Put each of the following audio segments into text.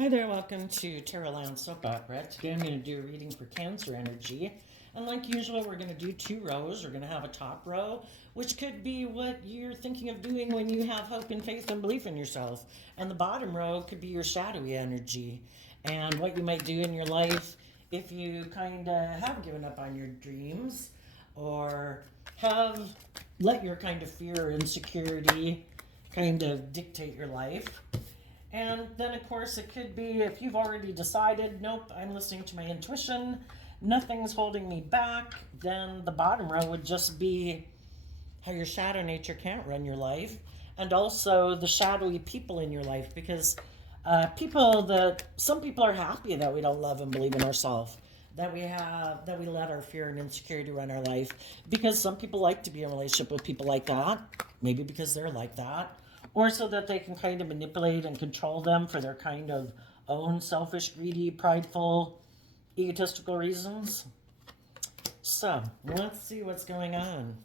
Hi there, welcome to Tarot Land Soap Opera. Today I'm going to do a reading for Cancer energy. And like usual, we're going to do two rows. We're going to have a top row, which could be what you're thinking of doing when you have hope and faith and belief in yourself. And the bottom row could be your shadowy energy and what you might do in your life if you kind of have given up on your dreams or have let your kind of fear or insecurity kind of dictate your life. And then, of course, it could be if you've already decided, nope, I'm listening to my intuition, nothing's holding me back, then the bottom row would just be how your shadow nature can't run your life, and also the shadowy people in your life, because some people are happy that we don't love and believe in ourselves, that we let our fear and insecurity run our life, because some people like to be in a relationship with people like that, maybe because they're like that, or so that they can kind of manipulate and control them for their kind of own selfish, greedy, prideful, egotistical reasons. So let's see what's going on.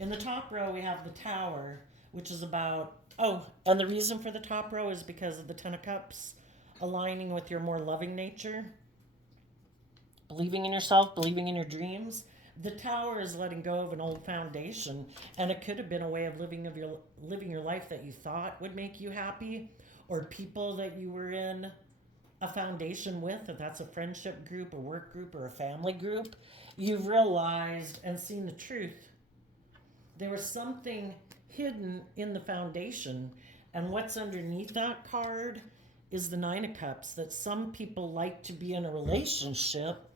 In the top row, we have the Tower, which is about, and the reason for the top row is because of the Ten of Cups aligning with your more loving nature, believing in yourself, believing in your dreams. The Tower is letting go of an old foundation, and it could have been a way of living your life that you thought would make you happy, or people that you were in a foundation with, if that's a friendship group, a work group, or a family group. You've realized and seen the truth. There was something hidden in the foundation, and what's underneath that card is the Nine of Cups, that some people like to be in a relationship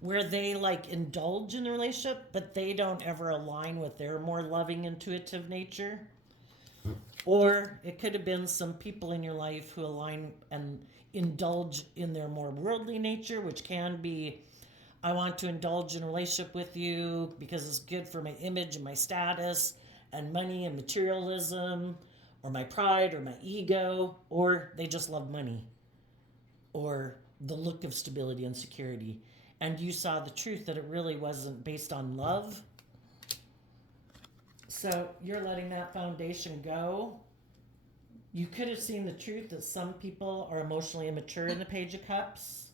where they like indulge in the relationship, but they don't ever align with their more loving, intuitive nature. Or it could have been some people in your life who align and indulge in their more worldly nature, which can be, I want to indulge in a relationship with you because it's good for my image and my status and money and materialism, or my pride or my ego, or they just love money or the look of stability and security. And you saw the truth that it really wasn't based on love. So you're letting that foundation go. You could have seen the truth that some people are emotionally immature in the Page of Cups,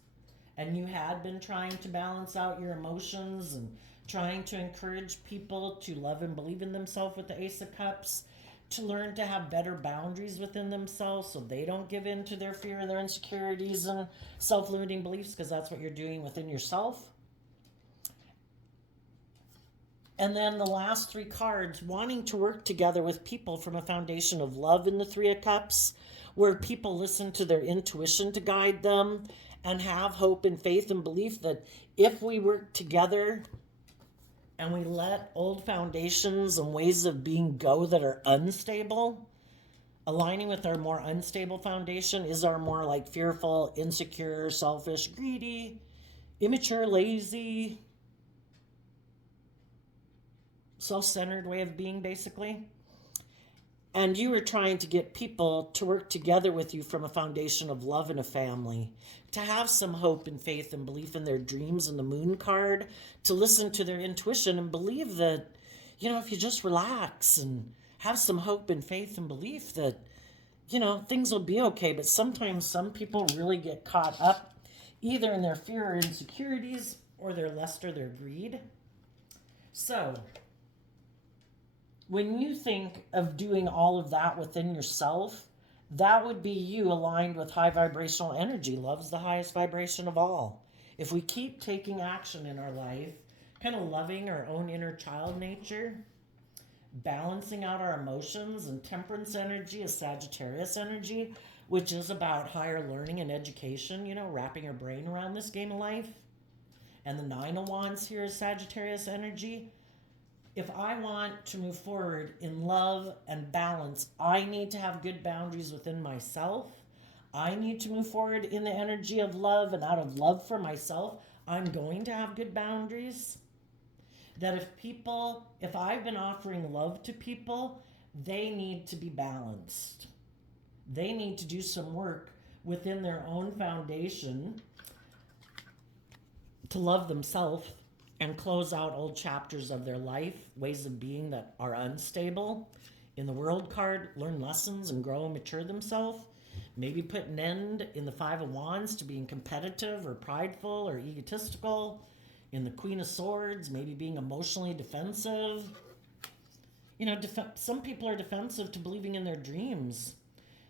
and you had been trying to balance out your emotions and trying to encourage people to love and believe in themselves with the Ace of Cups, to learn to have better boundaries within themselves so they don't give in to their fear and their insecurities and self-limiting beliefs, because that's what you're doing within yourself. And then the last three cards, wanting to work together with people from a foundation of love in the Three of Cups, where people listen to their intuition to guide them and have hope and faith and belief that if we work together and we let old foundations and ways of being go that are unstable, aligning with our more unstable foundation is our more like fearful, insecure, selfish, greedy, immature, lazy, self-centered way of being, basically. And you were trying to get people to work together with you from a foundation of love and a family, to have some hope and faith and belief in their dreams and the Moon card, to listen to their intuition and believe that, if you just relax and have some hope and faith and belief that, things will be okay. But sometimes some people really get caught up either in their fear or insecurities or their lust or their greed. So when you think of doing all of that within yourself, that would be you aligned with high vibrational energy. Love's the highest vibration of all. If we keep taking action in our life, kind of loving our own inner child nature, balancing out our emotions, and temperance energy is Sagittarius energy, which is about higher learning and education, wrapping your brain around this game of life. And the Nine of Wands here is Sagittarius energy. If I want to move forward in love and balance, I need to have good boundaries within myself. I need to move forward in the energy of love, and out of love for myself, I'm going to have good boundaries. That if I've been offering love to people, they need to be balanced. They need to do some work within their own foundation to love themselves and close out old chapters of their life, ways of being that are unstable. In the World card, learn lessons and grow and mature themselves. Maybe put an end in the Five of Wands to being competitive or prideful or egotistical. In the Queen of Swords, maybe being emotionally defensive. You know, some people are defensive to believing in their dreams.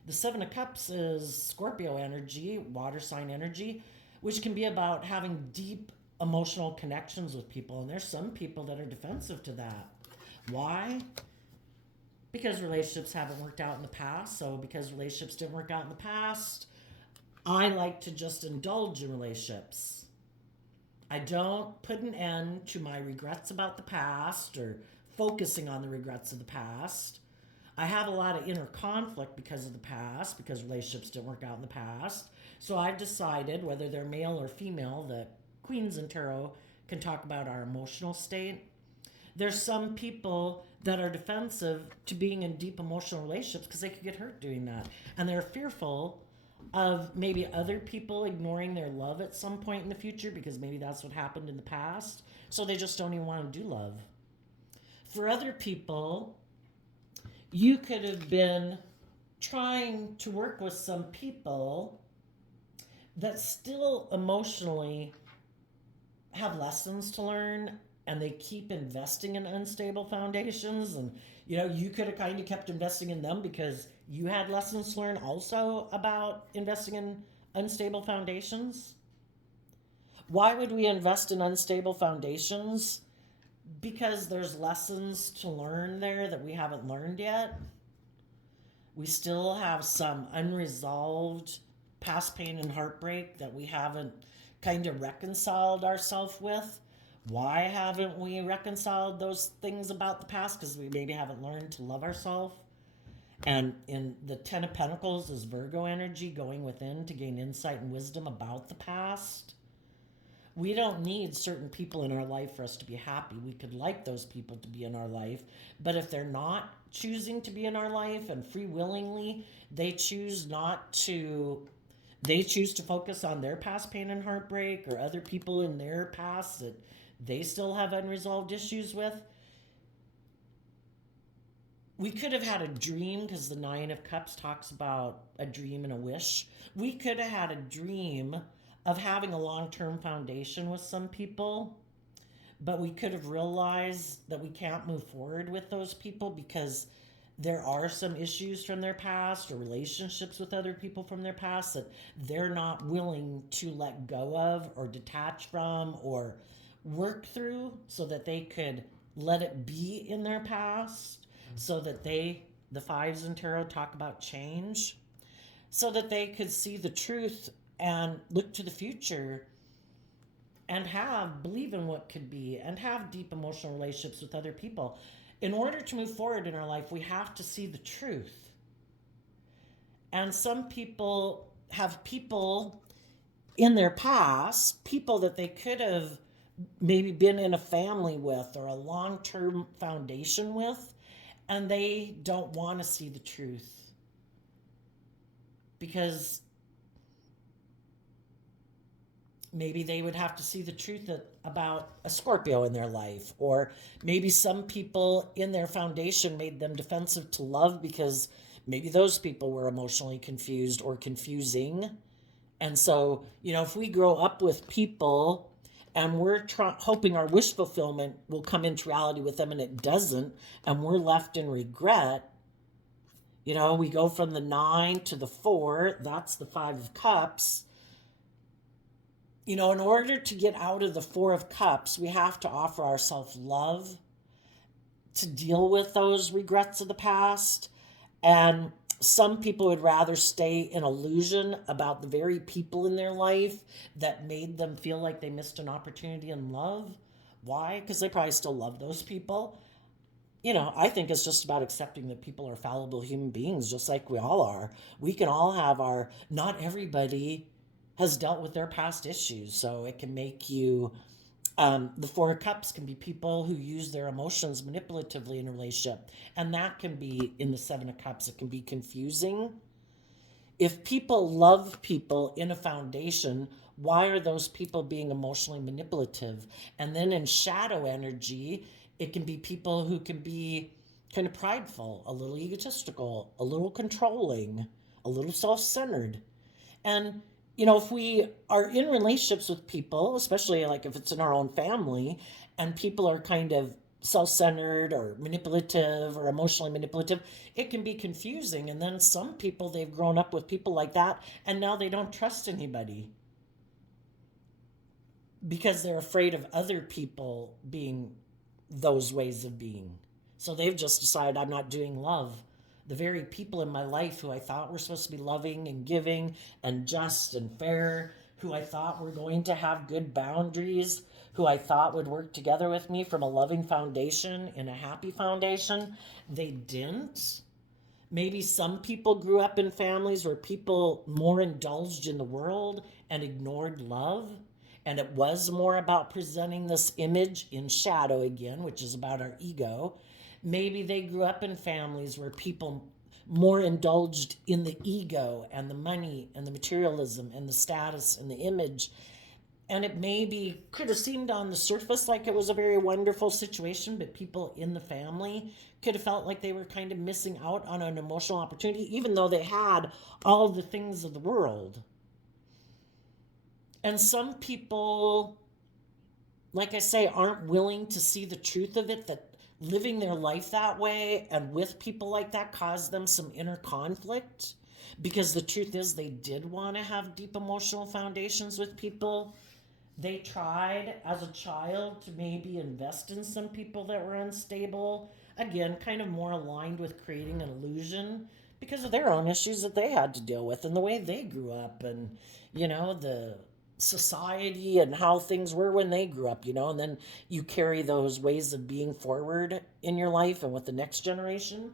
The Seven of Cups is Scorpio energy, water sign energy, which can be about having deep emotional connections with people. And there's some people that are defensive to that. Why? Because relationships haven't worked out in the past. So because relationships didn't work out in the past, I like to just indulge in relationships. I don't put an end to my regrets about the past or focusing on the regrets of the past. I have a lot of inner conflict because of the past, because relationships didn't work out in the past. So I've decided, whether they're male or female, that Queens in Tarot can talk about our emotional state. There's some people that are defensive to being in deep emotional relationships because they could get hurt doing that. And they're fearful of maybe other people ignoring their love at some point in the future because maybe that's what happened in the past. So they just don't even want to do love. For other people, you could have been trying to work with some people that still emotionally have lessons to learn, and they keep investing in unstable foundations. And you know, you could have kind of kept investing in them because you had lessons to learn also about investing in unstable foundations. Why would we invest in unstable foundations? Because there's lessons to learn there that we haven't learned yet. We still have some unresolved past pain and heartbreak that we haven't kind of reconciled ourselves with. Why haven't we reconciled those things about the past? Because we maybe haven't learned to love ourselves. And in the Ten of Pentacles is Virgo energy, going within to gain insight and wisdom about the past. We don't need certain people in our life for us to be happy. We could like those people to be in our life, but if they're not choosing to be in our life and free willingly, they choose to focus on their past pain and heartbreak or other people in their past that they still have unresolved issues with. We could have had a dream, because the Nine of Cups talks about a dream and a wish. We could have had a dream of having a long-term foundation with some people, but we could have realized that we can't move forward with those people because there are some issues from their past or relationships with other people from their past that they're not willing to let go of or detach from or work through, so that they could let it be in their past, so that the Fives in Tarot talk about change, so that they could see the truth and look to the future and believe in what could be and have deep emotional relationships with other people. In order to move forward in our life, we have to see the truth. And some people have people in their past, people that they could have maybe been in a family with or a long-term foundation with, and they don't want to see the truth because maybe they would have to see the truth about a Scorpio in their life, or maybe some people in their foundation made them defensive to love because maybe those people were emotionally confused or confusing. And so, you know, if we grow up with people and we're hoping our wish fulfillment will come into reality with them and it doesn't, and we're left in regret, you know, we go from the 9 to the 4, that's the 5 of Cups. You know, in order to get out of the 4 of Cups, we have to offer ourselves love to deal with those regrets of the past. And some people would rather stay in illusion about the very people in their life that made them feel like they missed an opportunity in love. Why? Because they probably still love those people. You know, I think it's just about accepting that people are fallible human beings, just like we all are. We can all have not everybody has dealt with their past issues. So it can make you, the 4 of Cups can be people who use their emotions manipulatively in a relationship. And that can be in the 7 of Cups. It can be confusing. If people love people in a foundation, why are those people being emotionally manipulative? And then in shadow energy, it can be people who can be kind of prideful, a little egotistical, a little controlling, a little self-centered. And, if we are in relationships with people, especially like if it's in our own family, and people are kind of self centered or manipulative or emotionally manipulative, it can be confusing. And then some people, they've grown up with people like that, and now they don't trust anybody because they're afraid of other people being those ways of being. So they've just decided, I'm not doing love. The very people in my life who I thought were supposed to be loving and giving and just and fair, who I thought were going to have good boundaries, who I thought would work together with me from a loving foundation in a happy foundation, they didn't. Maybe some people grew up in families where people more indulged in the world and ignored love. And it was more about presenting this image in shadow again, which is about our ego. Maybe they grew up in families where people more indulged in the ego and the money and the materialism and the status and the image. And it maybe could have seemed on the surface like it was a very wonderful situation, but people in the family could have felt like they were kind of missing out on an emotional opportunity, even though they had all the things of the world. And some people, like I say, aren't willing to see the truth of it, that living their life that way and with people like that caused them some inner conflict. Because the truth is, they did want to have deep emotional foundations with people. They tried as a child to maybe invest in some people that were unstable. Again, kind of more aligned with creating an illusion because of their own issues that they had to deal with and the way they grew up and, the society and how things were when they grew up, and then you carry those ways of being forward in your life and with the next generation.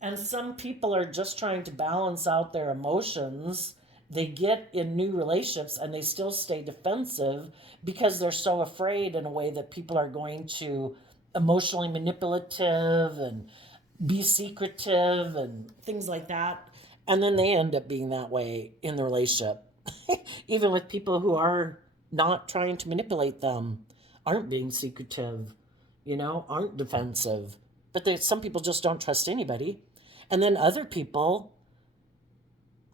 And some people are just trying to balance out their emotions. They get in new relationships and they still stay defensive because they're so afraid in a way that people are going to emotionally manipulative and be secretive and things like that. And then they end up being that way in the relationship. Even with people who are not trying to manipulate them, aren't being secretive, aren't defensive. But some people just don't trust anybody. And then other people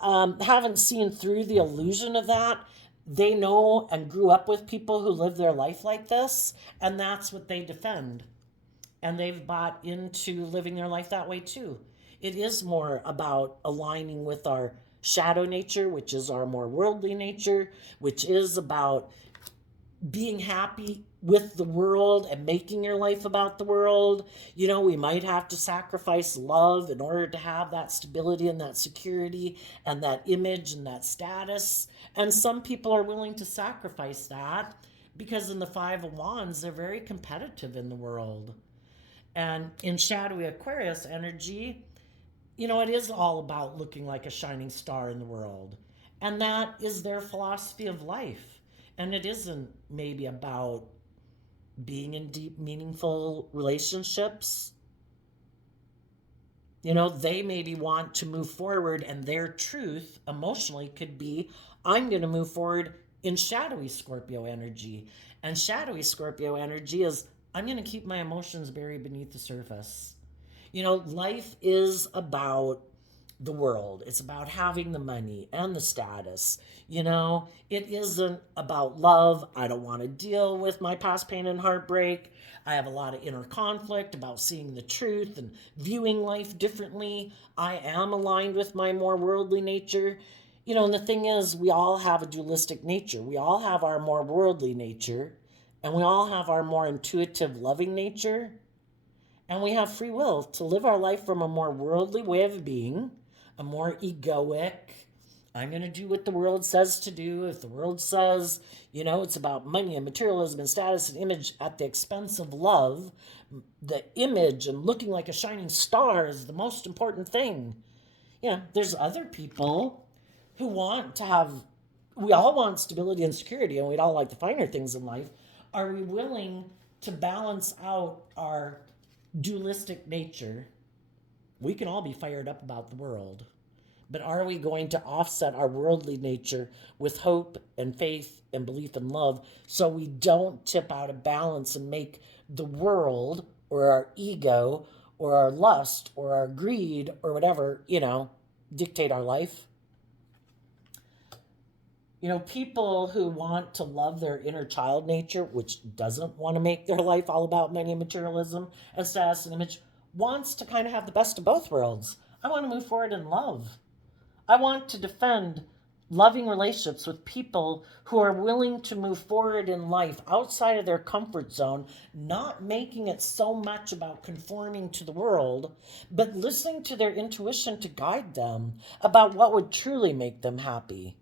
haven't seen through the illusion of that. They know and grew up with people who live their life like this, and that's what they defend. And they've bought into living their life that way too. It is more about aligning with our shadow nature, which is our more worldly nature, which is about being happy with the world and making your life about the world. We might have to sacrifice love in order to have that stability and that security and that image and that status. And some people are willing to sacrifice that because in the Five of Wands, they're very competitive in the world. And in shadowy Aquarius energy, it is all about looking like a shining star in the world. And that is their philosophy of life. And it isn't maybe about being in deep, meaningful relationships. They maybe want to move forward, and their truth emotionally could be, I'm going to move forward in shadowy Scorpio energy. And shadowy Scorpio energy is, I'm going to keep my emotions buried beneath the surface. Life is about the world. It's about having the money and the status. It isn't about love. I don't want to deal with my past pain and heartbreak. I have a lot of inner conflict about seeing the truth and viewing life differently. I am aligned with my more worldly nature. And the thing is, we all have a dualistic nature. We all have our more worldly nature, and we all have our more intuitive, loving nature. And we have free will to live our life from a more worldly way of being, a more egoic. I'm going to do what the world says to do. If the world says, it's about money and materialism and status and image at the expense of love, the image and looking like a shining star is the most important thing. There's other people who we all want stability and security, and we'd all like the finer things in life. Are we willing to balance out our dualistic nature? We can all be fired up about the world, but are we going to offset our worldly nature with hope and faith and belief and love so we don't tip out of balance and make the world or our ego or our lust or our greed or whatever, dictate our life. You know, people who want to love their inner child nature, which doesn't want to make their life all about money and materialism and status and image, wants to kind of have the best of both worlds. I want to move forward in love. I want to defend loving relationships with people who are willing to move forward in life outside of their comfort zone, not making it so much about conforming to the world, but listening to their intuition to guide them about what would truly make them happy.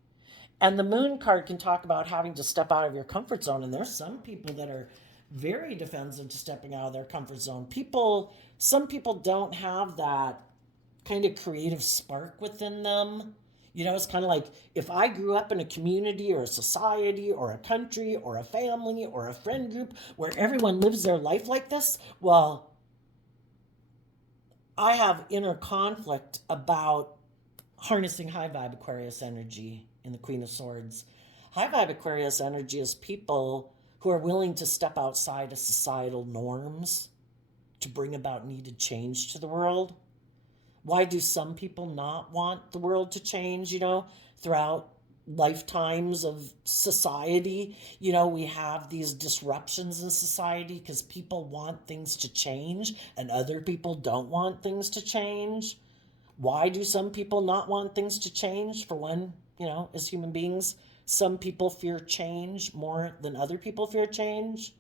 And the moon card can talk about having to step out of your comfort zone. And there's some people that are very defensive to stepping out of their comfort zone. Some people don't have that kind of creative spark within them. You know, it's kind of like if I grew up in a community or a society or a country or a family or a friend group where everyone lives their life like this, well, I have inner conflict about harnessing high vibe Aquarius energy in the Queen of Swords. High vibe Aquarius energy is people who are willing to step outside of societal norms to bring about needed change to the world. Why do some people not want the world to change, throughout lifetimes of society? We have these disruptions in society because people want things to change and other people don't want things to change. Why do some people not want things to change? For one, as human beings, some people fear change more than other people fear change.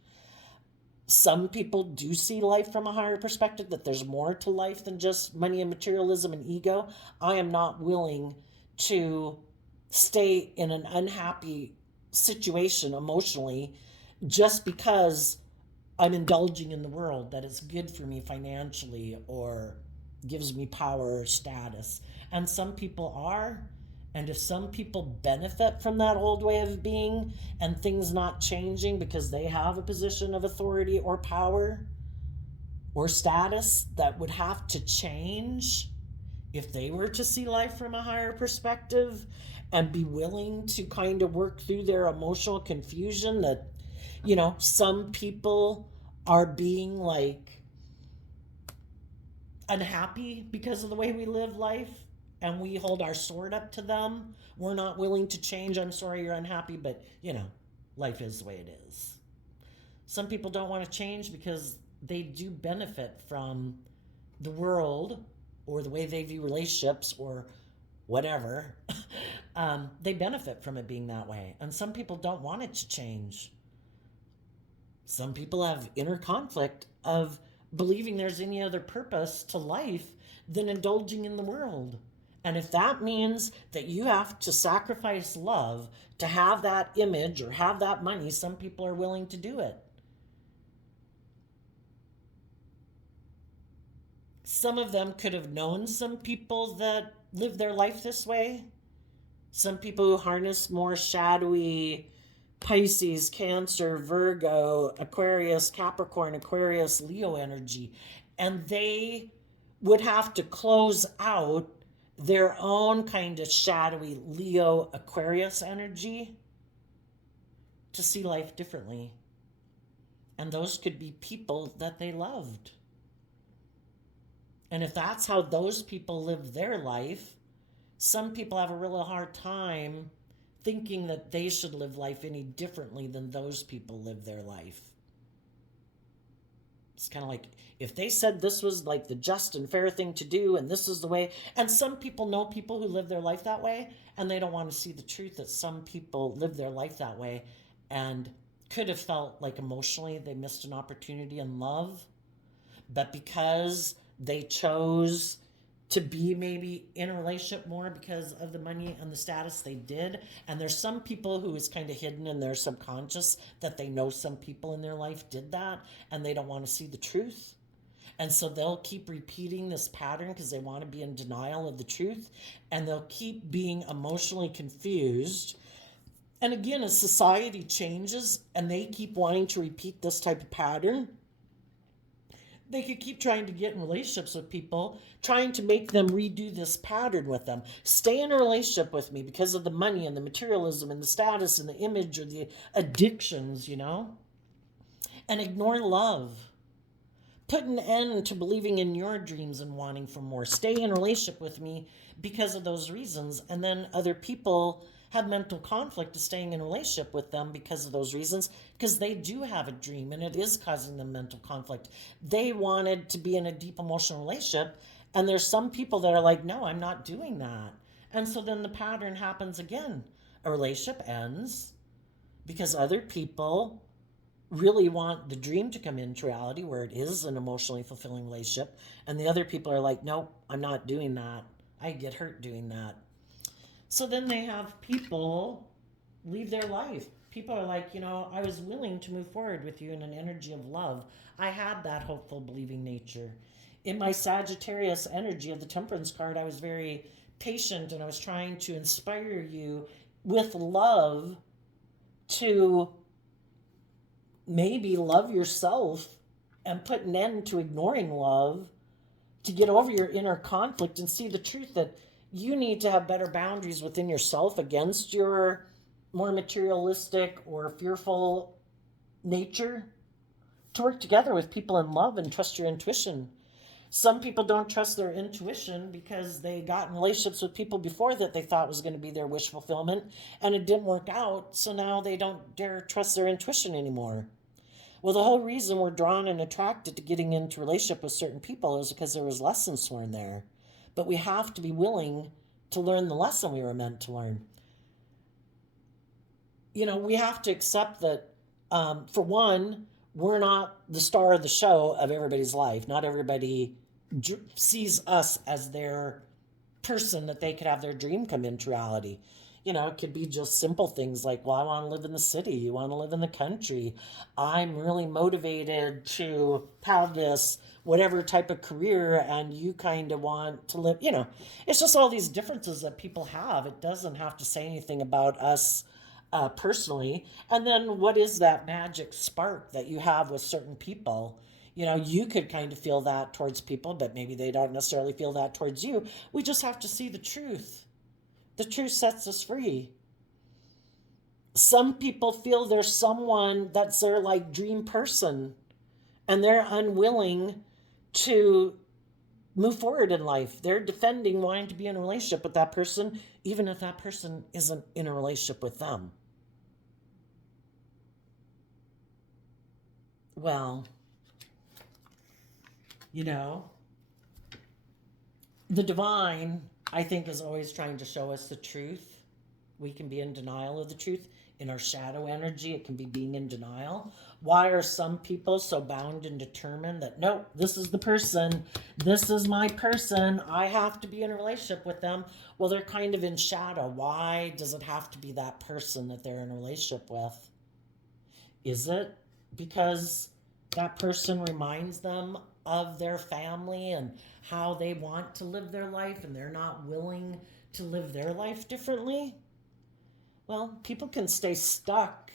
Some people do see life from a higher perspective, that there's more to life than just money and materialism and ego. I am not willing to stay in an unhappy situation emotionally just because I'm indulging in the world, that it's good for me financially or gives me power or status. And some people are. And if some people benefit from that old way of being and things not changing because they have a position of authority or power or status that would have to change if they were to see life from a higher perspective and be willing to kind of work through their emotional confusion, that, some people are being like unhappy because of the way we live life, and we hold our sword up to them. We're not willing to change. I'm sorry you're unhappy, but, life is the way it is. Some people don't want to change because they do benefit from the world or the way they view relationships or whatever. They benefit from it being that way. And some people don't want it to change. Some people have inner conflict of believing there's any other purpose to life than indulging in the world. And if that means that you have to sacrifice love to have that image or have that money, some people are willing to do it. Some of them could have known some people that live their life this way. Some people who harness more shadowy Pisces, Cancer, Virgo, Aquarius, Capricorn, Aquarius, Leo energy. And they would have to close out their own kind of shadowy Leo Aquarius energy to see life differently. And those could be people that they loved. And if that's how those people live their life, some people have a really hard time thinking that they should live life any differently than those people live their life. It's kind of like if they said this was like the just and fair thing to do and this is the way, and some people know people who live their life that way and they don't want to see the truth that some people live their life that way and could have felt like emotionally they missed an opportunity in love, but because they chose to be maybe in a relationship more because of the money and the status, they did. And there's some people who is kind of hidden in their subconscious that they know some people in their life did that and they don't want to see the truth. And so they'll keep repeating this pattern because they want to be in denial of the truth, and they'll keep being emotionally confused. And again, as society changes and they keep wanting to repeat this type of pattern, they could keep trying to get in relationships with people, trying to make them redo this pattern with them. Stay in a relationship with me because of the money and the materialism and the status and the image or the addictions, and ignore love. put an end to believing in your dreams and wanting for more. Stay in a relationship with me because of those reasons. And then other people have mental conflict to staying in a relationship with them because of those reasons, because they do have a dream and it is causing them mental conflict. They wanted to be in a deep emotional relationship, and there's some people that are like, no, I'm not doing that. And so then the pattern happens again. A relationship ends because other people really want the dream to come into reality where it is an emotionally fulfilling relationship, and the other people are like, nope, I'm not doing that. I get hurt doing that. So then they have people leave their life. People are like, I was willing to move forward with you in an energy of love. I had that hopeful, believing nature. In my Sagittarius energy of the Temperance card, I was very patient and I was trying to inspire you with love to maybe love yourself and put an end to ignoring love, to get over your inner conflict and see the truth that you need to have better boundaries within yourself against your more materialistic or fearful nature, to work together with people in love and trust your intuition. Some people don't trust their intuition because they got in relationships with people before that they thought was going to be their wish fulfillment, and it didn't work out, so now they don't dare trust their intuition anymore. Well, the whole reason we're drawn and attracted to getting into relationship with certain people is because there was lessons learned there. But we have to be willing to learn the lesson we were meant to learn. We have to accept that, for one, we're not the star of the show of everybody's life. Not everybody sees us as their person that they could have their dream come into reality. It could be just simple things like, well, I want to live in the city. You want to live in the country. I'm really motivated to have this whatever type of career, and you kind of want to live, it's just all these differences that people have. It doesn't have to say anything about us personally. And then what is that magic spark that you have with certain people? You could kind of feel that towards people, but maybe they don't necessarily feel that towards you. We just have to see the truth. The truth sets us free. Some people feel there's someone that's their like dream person, and they're unwilling to move forward in life. They're defending wanting to be in a relationship with that person, even if that person isn't in a relationship with them. Well, the divine, I think, is always trying to show us the truth. We can be in denial of the truth. In our shadow energy, it can be being in denial. Why are some people so bound and determined that, no, this is the person, this is my person, I have to be in a relationship with them? Well, they're kind of in shadow. Why does it have to be that person that they're in a relationship with? Is it because that person reminds them of their family and how they want to live their life, and they're not willing to live their life differently? Well, people can stay stuck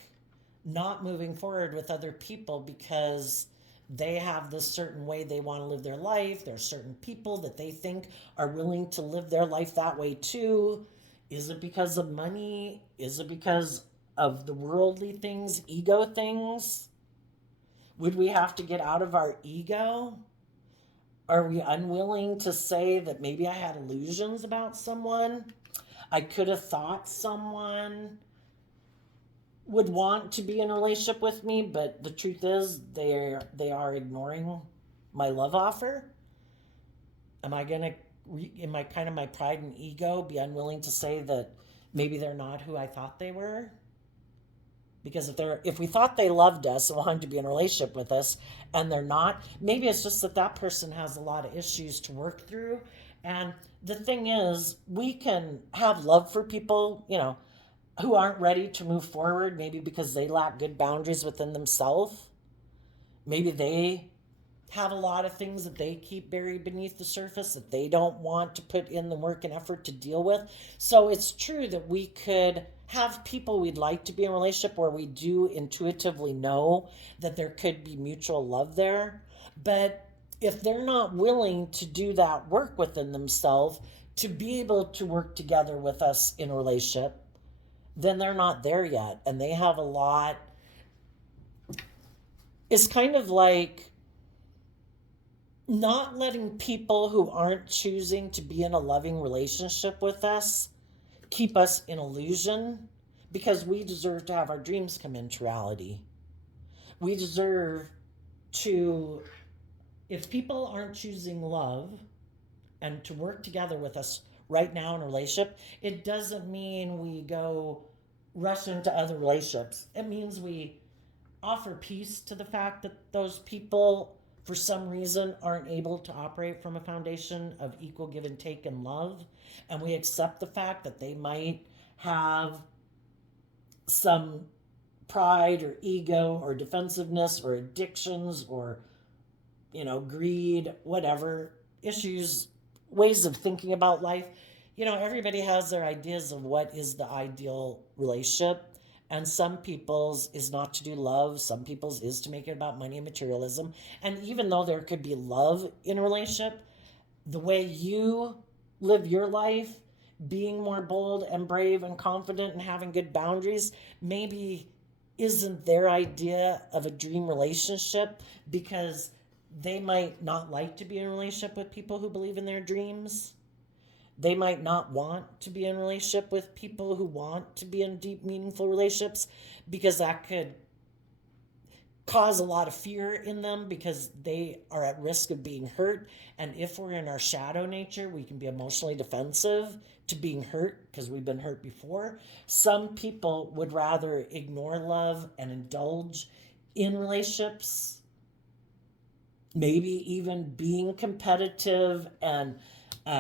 not moving forward with other people because they have this certain way they want to live their life. There are certain people that they think are willing to live their life that way too. Is it because of money? Is it because of the worldly things, ego things? Would we have to get out of our ego? Are we unwilling to say that maybe I had illusions about someone? I could have thought someone would want to be in a relationship with me, but the truth is they are ignoring my love offer. Am I kind of my pride and ego be unwilling to say that maybe they're not who I thought they were? Because if we thought they loved us and wanted to be in a relationship with us and they're not, maybe it's just that person has a lot of issues to work through. And the thing is, we can have love for people, who aren't ready to move forward, maybe because they lack good boundaries within themselves. Maybe they have a lot of things that they keep buried beneath the surface that they don't want to put in the work and effort to deal with. So it's true that we could have people we'd like to be in a relationship where we do intuitively know that there could be mutual love there. But if they're not willing to do that work within themselves to be able to work together with us in a relationship, then they're not there yet. And they have a lot. It's kind of like not letting people who aren't choosing to be in a loving relationship with us keep us in illusion, because we deserve to have our dreams come into reality. We deserve to, if people aren't choosing love and to work together with us right now in a relationship, it doesn't mean we go rush into other relationships. It means we offer peace to the fact that those people, for some reason, aren't able to operate from a foundation of equal give and take and love. And we accept the fact that they might have some pride or ego or defensiveness or addictions or, greed, whatever issues, ways of thinking about life. Everybody has their ideas of what is the ideal relationship. And some people's is not to do love. Some people's is to make it about money and materialism. And even though there could be love in a relationship, the way you live your life, being more bold and brave and confident and having good boundaries, maybe isn't their idea of a dream relationship, because they might not like to be in a relationship with people who believe in their dreams. They might not want to be in a relationship with people who want to be in deep, meaningful relationships, because that could cause a lot of fear in them, because they are at risk of being hurt. And if we're in our shadow nature, we can be emotionally defensive to being hurt because we've been hurt before. Some people would rather ignore love and indulge in relationships, maybe even being competitive and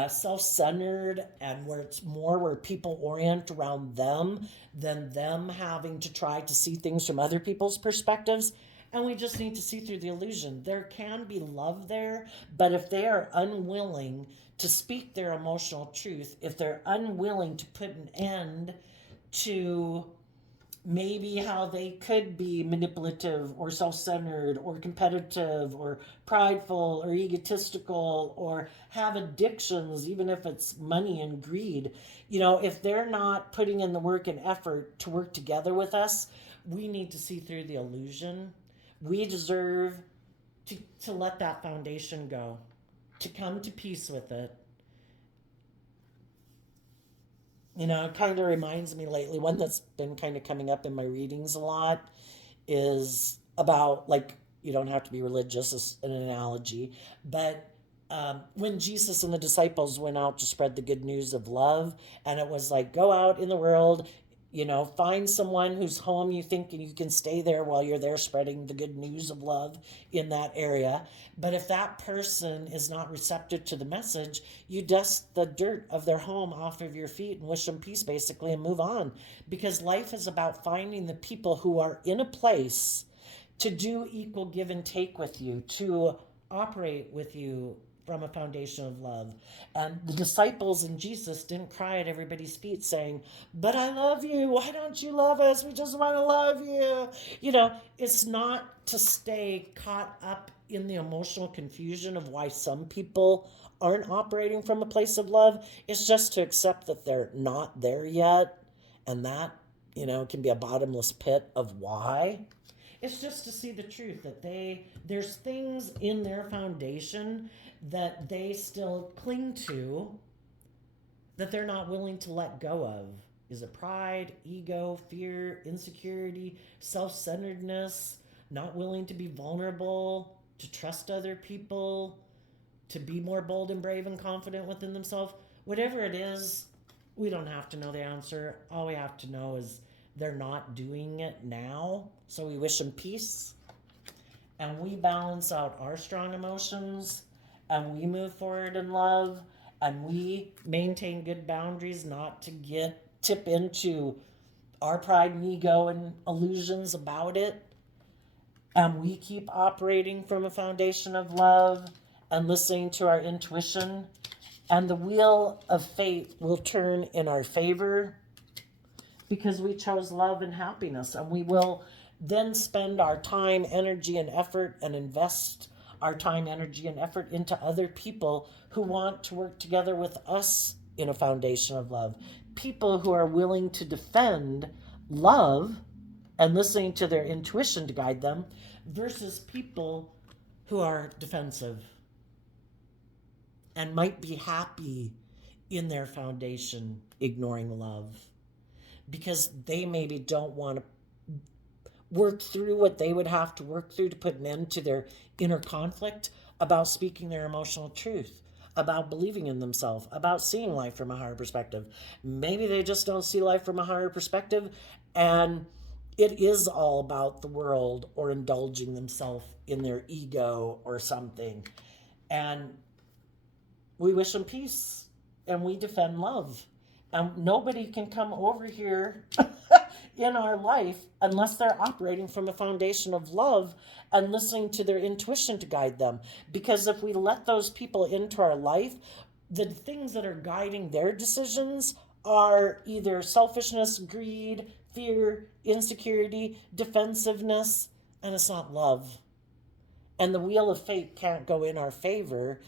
self-centered, and where it's more where people orient around them than them having to try to see things from other people's perspectives. And we just need to see through the illusion. There can be love there, but if they are unwilling to speak their emotional truth, if they're unwilling to put an end to maybe how they could be manipulative or self-centered or competitive or prideful or egotistical or have addictions, even if it's money and greed, if they're not putting in the work and effort to work together with us, we need to see through the illusion. We deserve to let that foundation go, to come to peace with it. It kind of reminds me lately, one that's been kind of coming up in my readings a lot is about, like, you don't have to be religious, as an analogy, but when Jesus and the disciples went out to spread the good news of love, and it was like, go out in the world, find someone whose home you think you can stay there while you're there spreading the good news of love in that area. But if that person is not receptive to the message, you dust the dirt of their home off of your feet and wish them peace, basically, and move on. Because life is about finding the people who are in a place to do equal give and take with you, to operate with you from a foundation of love. And the disciples and Jesus didn't cry at everybody's feet saying, but I love you, why don't you love us, we just want to love you. It's not to stay caught up in the emotional confusion of why some people aren't operating from a place of love. It's just to accept that they're not there yet, and that can be a bottomless pit of why. It's just to see the truth that there's things in their foundation that they still cling to, that they're not willing to let go of. Is it pride, ego, fear, insecurity, self-centeredness, not willing to be vulnerable, to trust other people, to be more bold and brave and confident within themselves? Whatever it is, we don't have to know the answer. All we have to know is they're not doing it now. So we wish them peace, and we balance out our strong emotions, and we move forward in love, and we maintain good boundaries, not to tip into our pride and ego and illusions about it. And we keep operating from a foundation of love and listening to our intuition, and the wheel of fate will turn in our favor, because we chose love and happiness. And we will then spend our time, energy, and effort, and invest our time, energy, and effort into other people who want to work together with us in a foundation of love. People who are willing to defend love and listening to their intuition to guide them, versus people who are defensive and might be happy in their foundation ignoring love because they maybe don't want to work through what they would have to work through to put an end to their inner conflict about speaking their emotional truth, about believing in themselves, about seeing life from a higher perspective. Maybe they just don't see life from a higher perspective, and it is all about the world or indulging themselves in their ego or something. And we wish them peace and we defend love. And nobody can come over here in our life unless they're operating from a foundation of love and listening to their intuition to guide them. Because if we let those people into our life, the things that are guiding their decisions are either selfishness, greed, fear, insecurity, defensiveness, and it's not love. And the wheel of fate can't go in our favor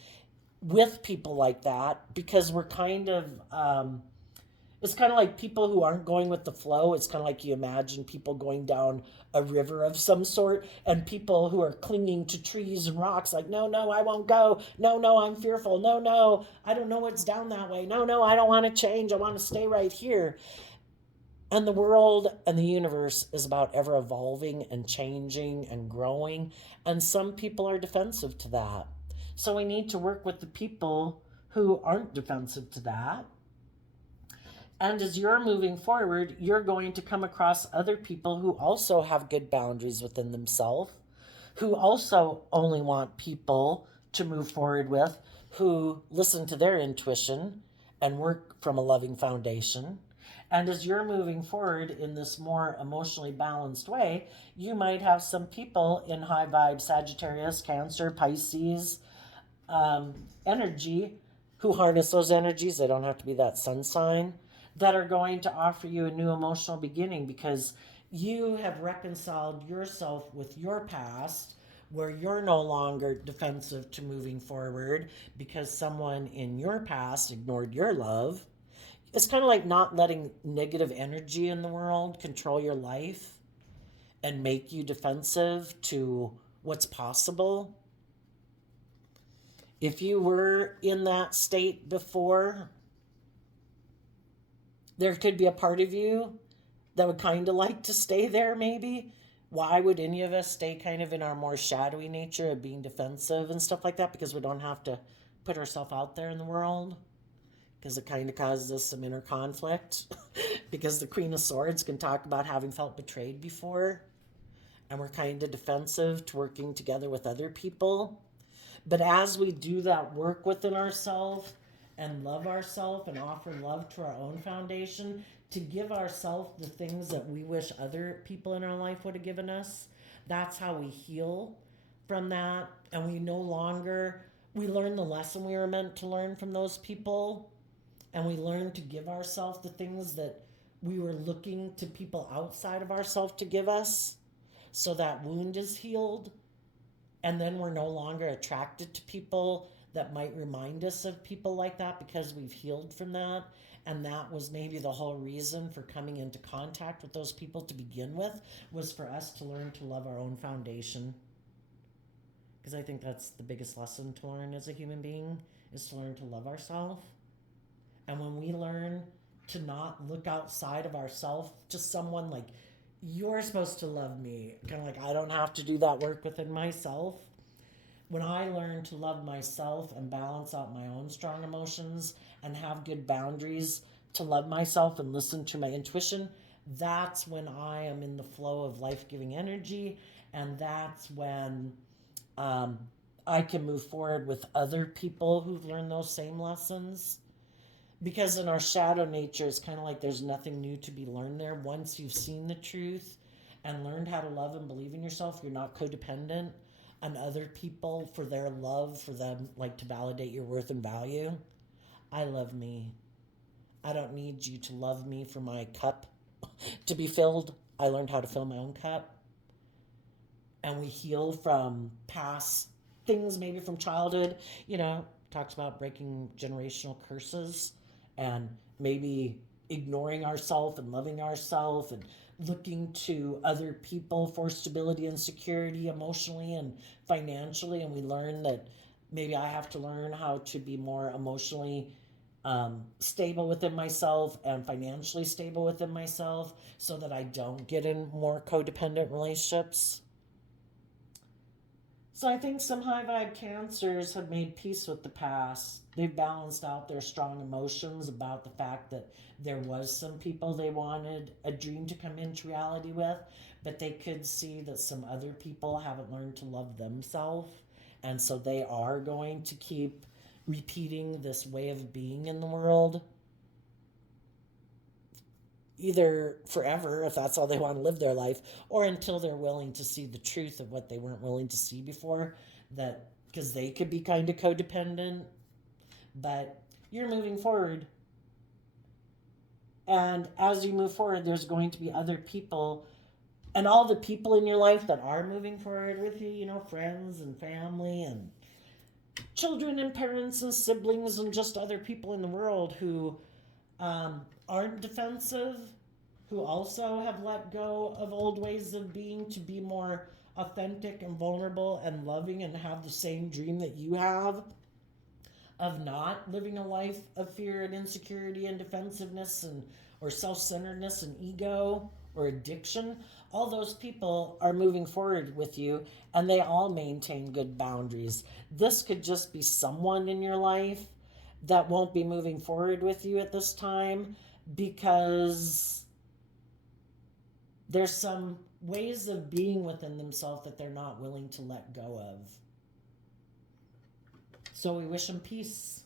with people like that because we're kind of it's kind of like people who aren't going with the flow. It's kind of like you imagine people going down a river of some sort and people who are clinging to trees and rocks like, no, no, I won't go. No, no, I'm fearful. No, no, I don't know what's down that way. No, no, I don't want to change. I want to stay right here. And the world and the universe is about ever evolving and changing and growing. And some people are defensive to that. So we need to work with the people who aren't defensive to that. And as you're moving forward, you're going to come across other people who also have good boundaries within themselves, who also only want people to move forward with, who listen to their intuition and work from a loving foundation. And as you're moving forward in this more emotionally balanced way, you might have some people in high vibe Sagittarius, Cancer, Pisces energy who harness those energies. They don't have to be that sun sign, that are going to offer you a new emotional beginning because you have reconciled yourself with your past where you're no longer defensive to moving forward because someone in your past ignored your love. It's kind of like not letting negative energy in the world control your life and make you defensive to what's possible. If you were in that state before, there could be a part of you that would kind of like to stay there, maybe. Why would any of us stay kind of in our more shadowy nature of being defensive and stuff like that? Because we don't have to put ourselves out there in the world. Because it kind of causes us some inner conflict. Because the Queen of Swords can talk about having felt betrayed before. And we're kind of defensive to working together with other people. But as we do that work within ourselves and love ourselves and offer love to our own foundation, to give ourselves the things that we wish other people in our life would have given us, that's how we heal from that. And we no longer, we learn the lesson we were meant to learn from those people. And we learn to give ourselves the things that we were looking to people outside of ourselves to give us. So that wound is healed. And then we're no longer attracted to people that might remind us of people like that because we've healed from that. And that was maybe the whole reason for coming into contact with those people to begin with, was for us to learn to love our own foundation. Because I think that's the biggest lesson to learn as a human being, is to learn to love ourselves. And when we learn to not look outside of ourselves to someone like, you're supposed to love me, kind of like, I don't have to do that work within myself. When I learn to love myself and balance out my own strong emotions and have good boundaries to love myself and listen to my intuition, that's when I am in the flow of life-giving energy, and that's when I can move forward with other people who've learned those same lessons. Because in our shadow nature, it's kind of like there's nothing new to be learned there. Once you've seen the truth and learned how to love and believe in yourself, you're not codependent on other people for their love, for them like to validate your worth and value. I love me. I don't need you to love me for my cup to be filled. I learned how to fill my own cup. And we heal from past things, maybe from childhood. Talks about breaking generational curses and maybe ignoring ourselves and loving ourselves and looking to other people for stability and security emotionally and financially. And we learn that maybe I have to learn how to be more emotionally stable within myself and financially stable within myself so that I don't get in more codependent relationships. So I think some high vibe cancers have made peace with the past. They've balanced out their strong emotions about the fact that there was some people they wanted a dream to come into reality with, but they could see that some other people haven't learned to love themselves. And so they are going to keep repeating this way of being in the world either forever if that's how they want to live their life, or until they're willing to see the truth of what they weren't willing to see before, that because they could be kind of codependent. But you're moving forward, and as you move forward there's going to be other people, and all the people in your life that are moving forward with you, you know, friends and family and children and parents and siblings and just other people in the world who aren't defensive, who also have let go of old ways of being to be more authentic and vulnerable and loving and have the same dream that you have of not living a life of fear and insecurity and defensiveness and or self-centeredness and ego or addiction. All those people are moving forward with you, and they all maintain good boundaries. This could just be someone in your life that won't be moving forward with you at this time because there's some ways of being within themselves that they're not willing to let go of. So we wish them peace,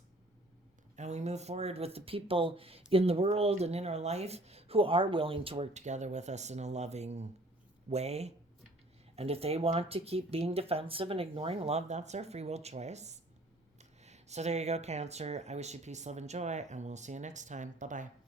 and we move forward with the people in the world and in our life who are willing to work together with us in a loving way. And if they want to keep being defensive and ignoring love, that's their free will choice. So there you go, Cancer. I wish you peace, love, and joy, and we'll see you next time. Bye-bye.